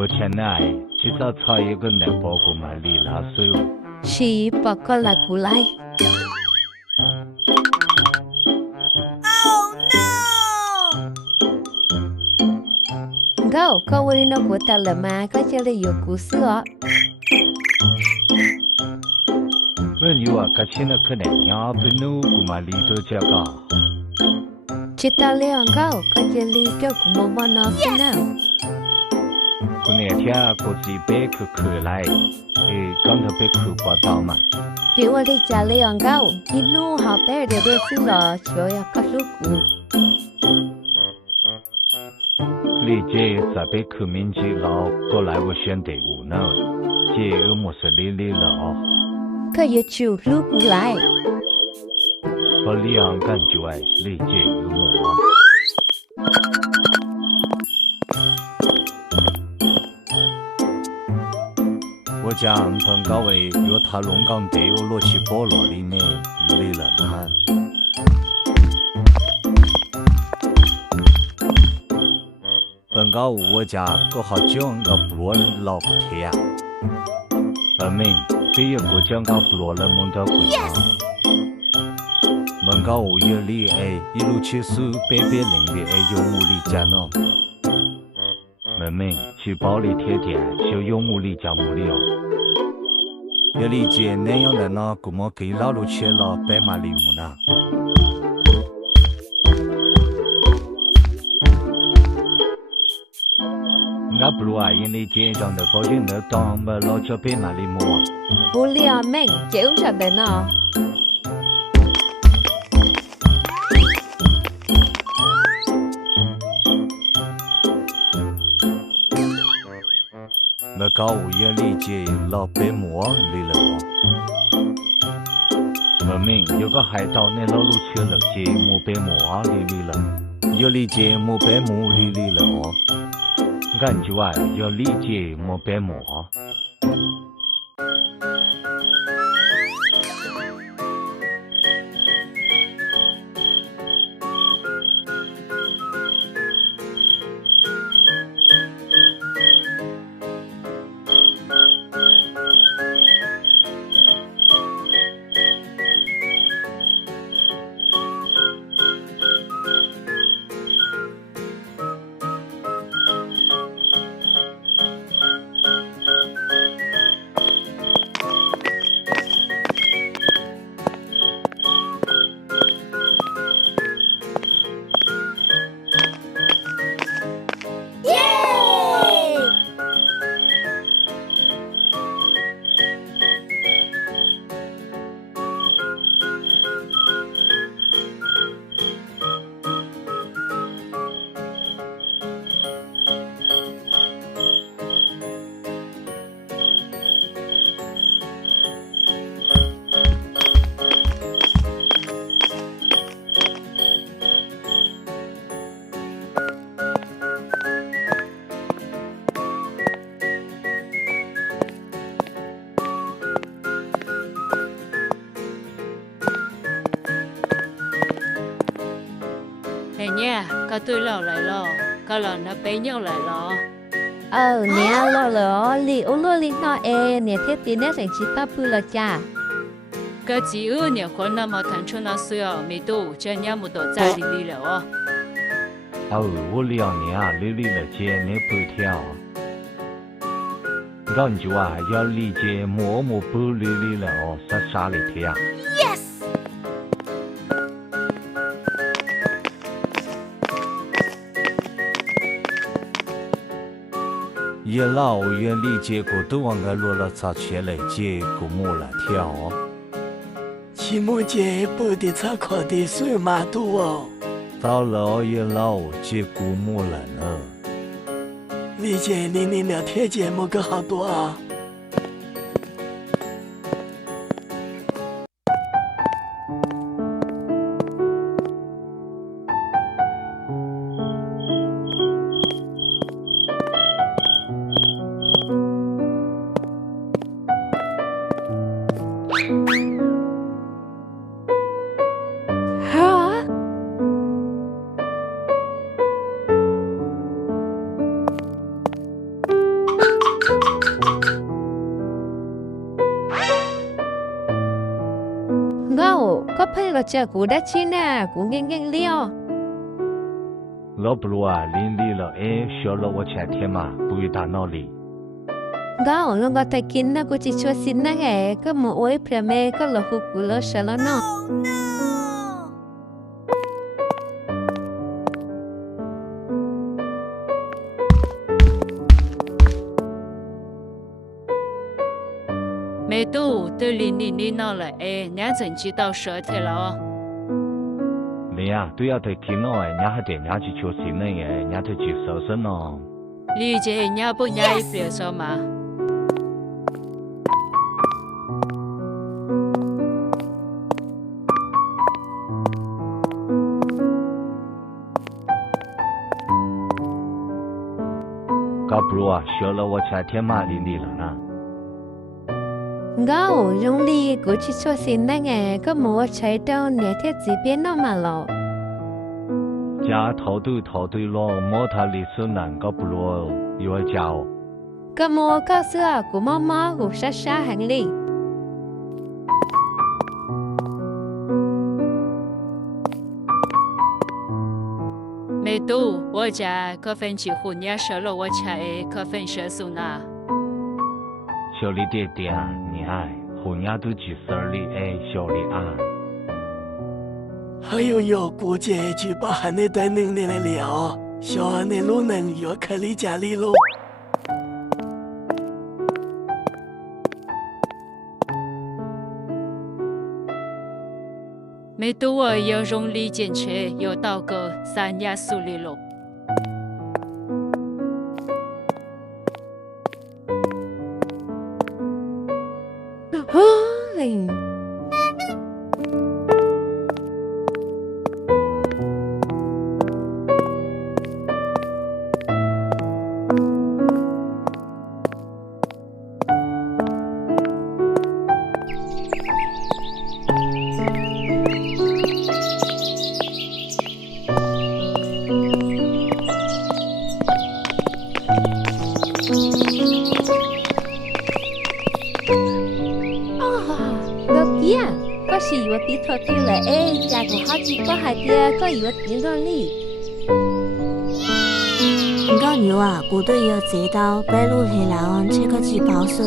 过前来，至少炒一个能包过嘛，里拉水哦。是不过来过来。Kau, kau boleh nak buat lemah, kau cari yoku sih. 我你话个钱了可能呀，不努过嘛里头这个。Cita leon kau, kau cari kau kumau mana sih nak? 过那天过自己背去来，刚头被去报道嘛。比我的家leon kau, inu hao ber dia dia sih lah, cuy kau suku. 理解在被去民居了，过来我选队伍呢，这有么事理了哦。Kau ya cu lu kulai. 不两感觉爱理解有么？我讲彭高伟约他龙岗队友落起菠萝里呢，理了他。本高我家搞好讲个不落老不贴啊，本命这一个讲个不落了蒙到贵啊，本高我有理一路去数北边领的有木里家呢，本命去包里贴贴就有木里家木里哦，有理解那样的呢，古么给老路去了白马里木呢。那不如啊，因为街上的保险的当么老小白马里木啊。不了命，就啥的呢？那高五也理解老白木里了哦。文明有个海岛，那老路去了，节目白木里了，有理解木白木里了哦。感觉啊，要理解木白木。Cả tôi lò lại lò, cả lò nó bé nhau lại lò. Nè lo li ô lo li nó nè thiết tiền nè thành chỉ ta bự là cha. Cái chỉ ư nè con nào mà thằng cho nó sửa, mấy đồ cho nhau một đồ dài đi lò.我2年理了解那不跳。感觉啊，要理解默默不理了哦，啥里贴啊？ 也老也理解过，都往个落了咋去来接过木了跳。期末节不得查考的水马多哦。到了也老接过木了呢。理解你聊天节目个好多啊。配了这古的去呢，古硬硬了。老不如啊，邻里了哎，小了我前天嘛，不于大脑里。我弄个太กินนะกูจะช่วยสินนะแกก็มัวไว้เพื่อแม่ก็หลอกกูแล้วเสร็จแล้วเนาะ 没都对你闹了哎，娘真知道说的了。你啊，都要得听了哎，伢还得伢去求心呢哎，伢得去收拾呢。理解伢不伢一别说嘛。搞不如啊，小了我前天嘛邻里了呢。我用力กูจะช่วยสินนะแกก็มัวใช้เจ้าเนี่ยเทจีเปียนออกมาหรอ 家套对了，莫他里手难搞不如有儿家哦。 ก็มัวก็เสื้อกูมอกูช้าๆหังลี่ 没都我家可分去户伢说了我家哎，可分说数呢。小里爹爹，你爱，后伢都去事里哎，小里啊。 还有要估计就把还那带能力来了，小孩那路能要开离家里喽。 没都我要用力坚持，要到个三亚苏里路。 เฮ้ย ก็สิอยู่ที่ทอที่เลยจากกูเขาจีก็หายเดียก็อยู่ที่นั่นนี่ 唔夠牛啊，古隊要接到白鹿黑狼這個支保守。